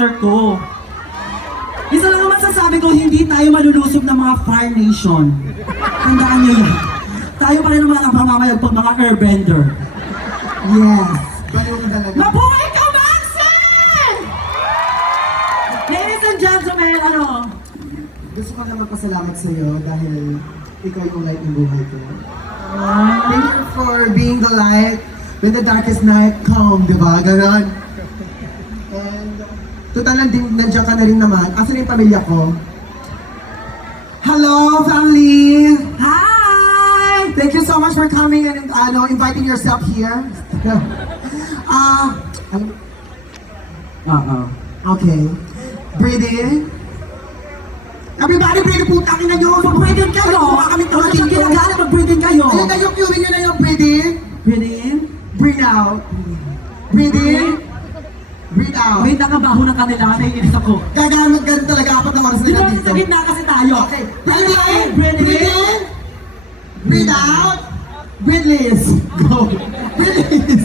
master ko. Isa lang naman sasabi ko, hindi tayo malulusob ng mga Fire Nation. Tandaan nyo yan. Tayo pa rin naman ang pamamayagpag mga airbender. Yes. Ganun talaga. Mabuhay ka, Maxine! Ladies and gentlemen, ano? Gusto ko na magpasalamat sa iyo dahil ikaw yung light ng buhay ko. Thank you for being the light when the darkest night come, di ba? Ganon. And total nandiyan ka na rin naman. Asan yung pamilya ko? Hello, family! Hi! Thank you so much for coming and inviting yourself here. Okay. Breathe in. Everybody, breathe in po. Takin na nyo. Mag-breathe in kayo! Kami Wala siyang ginagana, mag-breathe in kayo! Ayun na yung cueing nyo na yung breathe in. Breathe in. Breathe out. Breathe in. Breathe out. Wait, nakabaho ng kanila, naiinis ako. Gagamit ganun talaga apat na oras Di na ba dito. sa gitna kasi tayo? Okay. Breathe in. Breathe in. Breathe out. Breathe in. Go. Breathe in.